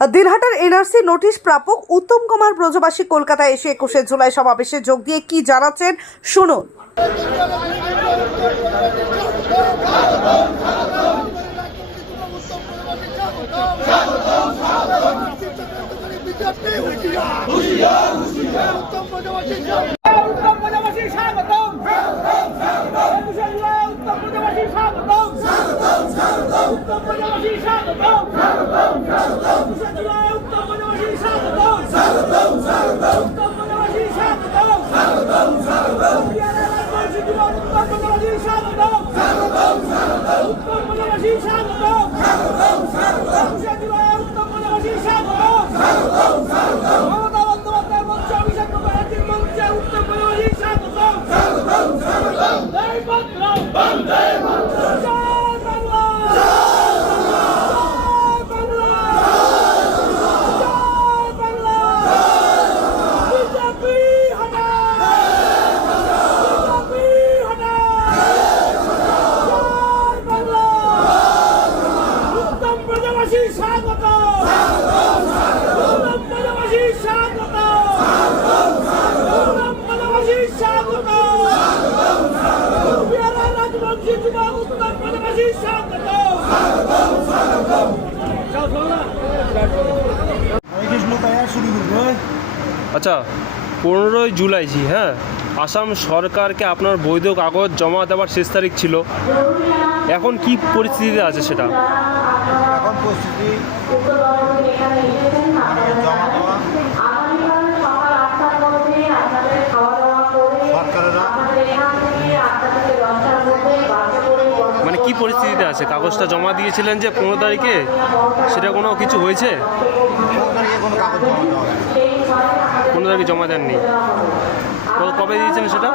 দিনহাটার NRC notice প্রাপক উত্তম কুমার ব্রজবাসী কলকাতায় এসে একুশে জুলাই সমাবেশে যোগ দিয়ে কি জানাচ্ছেন শুনুন। উত্তম আচ্ছা পনেরোই জুলাই জি হ্যাঁ? আসাম সরকারকে আপনার বৈধ কাগজ জমা দেওয়ার শেষ তারিখ ছিল। এখন কি পরিস্থিতিতে আছে সেটা? এখন পরিস্থিতি মানে জমা দেওয়া সরকারেরা মানে কি আছে। কাগজটা জমা দিয়েছিলেন যে পনেরো তারিখে সেটা কোনো কিছু হয়েছে? পনেরো তারিখে জমা দেননি। কবে দিয়েছিলেন সেটা?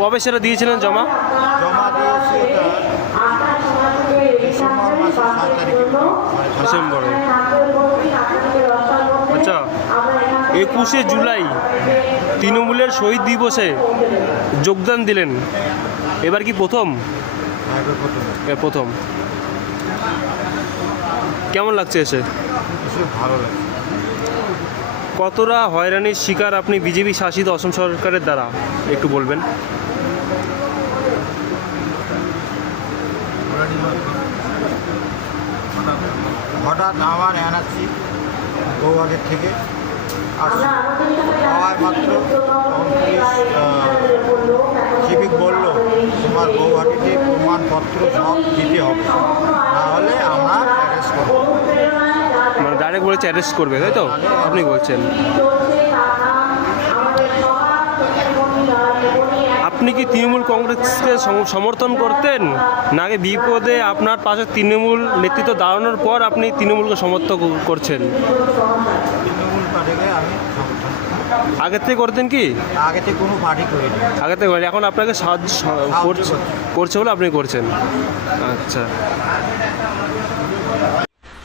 কবে সেটা দিয়েছিলেন জমা? জমা দিয়েছি এটা ডিসেম্বর। আচ্ছা একুশে জুলাই তৃণমূলের শহীদ দিবসে যোগদান দিলেন। এবার কি প্রথম? প্রথমে। কেমন লাগছে এসে? ভালো লাগে কতটা হয়রানির শিকার আপনি বিজেপি শাসিত অসম সরকারের দ্বারা? একটু বলবেন। হঠাৎ আমার এনআরসি গৌহাটের থেকে আসছে। হওয়ায় মাত্র তখন পুলিশ সিভিক বলল তোমার গৌহাটিতে প্রমাণপত্র সব দিতে হবে না হলে আমরা অ্যারেস্ট করব মানে ডাইরেক্ট বলেছে অ্যারেস্ট করবে, তাই তো? আপনি বলছেন। আপনি কি তৃণমূল কংগ্রেসকে সমর্থন করতেন? না আগে বিপদে আপনার পাশে তৃণমূল নেতৃত্ব দাঁড়ানোর পর আপনি তৃণমূলকে সমর্থন করছেন। আগের থেকে করতেন কি? আগে থেকে কোনো পার্টি আগে থেকে এখন আপনাকে সাহায্য করছে বলে আপনি করছেন। আচ্ছা।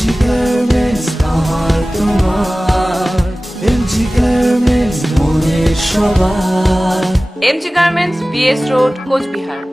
এমজি গার্মেন্টস আমার তোমার এমজি গার্মেন্টস মনের সবার। MG garments BS road Coochbehar